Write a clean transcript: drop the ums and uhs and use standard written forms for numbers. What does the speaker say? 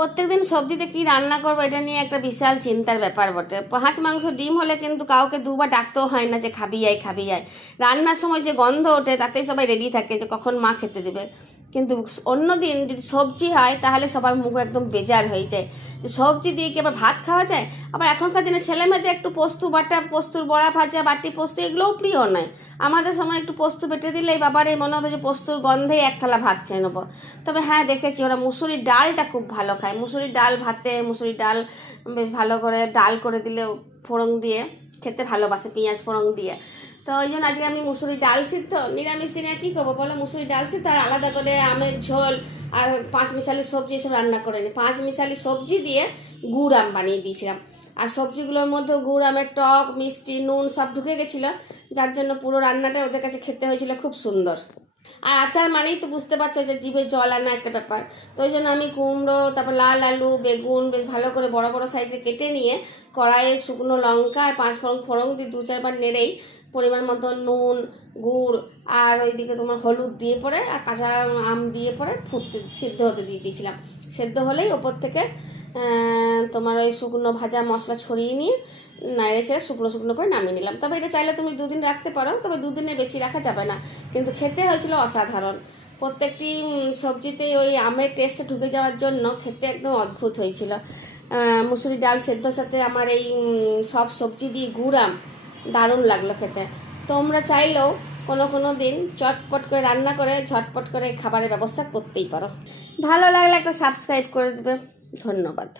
প্রত্যেকদিন সবজিতে কি রান্না করবো এটা নিয়ে একটা বিশাল চিন্তার ব্যাপার বটে। হাঁস মাংস ডিম হলে কিন্তু কাউকে দুবার ডাকতেও হয় না যে খাবি আয়। রান্নার সময় যে গন্ধ ওঠে তাতেই সবাই রেডি থাকে যে কখন মা খেতে দেবে। কিন্তু অন্য দিন যদি সবজি হয় তাহলে সবার মুখ একদম বেজার হয়ে যায় যে সবজি দিয়ে কি আবার ভাত খাওয়া যায়। আবার এখনকার দিনে ছেলে মেয়েদের একটু পোস্ত বাটা, পোস্তুর বড়া ভাজা, বাটি পোস্ত এগুলোও প্রিয় নয়। আমাদের সময় একটু পোস্ত বেটে দিলেই বাবার এই মনে হতো যে পোস্তুর গন্ধেই এক থালা ভাত খেয়ে নেবো। তবে হ্যাঁ, দেখেছি ওরা মুসুরির ডালটা খুব ভালো খায়। মুসুরির ডাল ভাতে মুসুরির ডাল বেশ ভালো করে ডাল করে দিলে ফোড়ন দিয়ে খেতে ভালোবাসে, পেঁয়াজ ফোড়ন দিয়ে। তো ওই জন্য আজকে আমি মুসুরি ডাল সিদ্ধ, নিরামিষ দিনে কী করবো বলো, মুসুরি ডাল সিদ্ধ আর আলাদা করে আমের ঝোল আর 5 মিশালি সবজি এসব রান্না করে নিই। 5 মিশালি সবজি দিয়ে গুড় আম বানিয়ে দিয়েছিলাম। আর সবজিগুলোর মধ্যেও গুড় আমের টক, মিষ্টি, নুন সব ঢুকে গেছিলো, যার জন্য পুরো রান্নাটা ওদের কাছে খেতে হয়েছিল খুব সুন্দর। আর আচার মানেই তো বুঝতে পারছো যে জিভে জল আনা একটা ব্যাপার। তো ওই জন্য আমি কুমড়ো, তারপর লাল আলু, বেগুন বেশ ভালো করে বড় বড় সাইজে কেটে নিয়ে কড়াইয়ে শুকনো লঙ্কা আর 5 ফোড়ন দিয়ে 2-4 বার নেড়েই পরিমাণ মতো নুন, গুড় আর ওইদিকে তোমার হলুদ দিয়ে পরে আর কাঁচা আম দিয়ে পরে সিদ্ধ হতে দিয়ে দিয়েছিলাম। সেদ্ধ হলেই ওপর থেকে তোমার ওই শুকনো ভাজা মশলা ছড়িয়ে নিয়ে নাড়ে ছেড়ে শুকনো করে নামিয়ে নিলাম। তবে এটা চাইলে তুমি 2 দিন রাখতে পারো, তবে 2 দিনের বেশি রাখা যাবে না। কিন্তু খেতে হয়েছিল অসাধারণ। প্রত্যেকটি সবজিতেই ওই আমের টেস্টটা ঢুকে যাওয়ার জন্য খেতে একদম অদ্ভুত হয়েছিল। মুসুরি ডাল সেদ্ধর সাথে আমার এই সব সবজি দিয়ে গুড় আম দারুণ লাগলো খেতে। তোমরা চাইলেও কোনো দিন চটপট করে রান্না করে ঝটপট করে খাবারের ব্যবস্থা করতেই পারো। ভালো লাগলে একটা সাবস্ক্রাইব করে দেবে। ধন্যবাদ।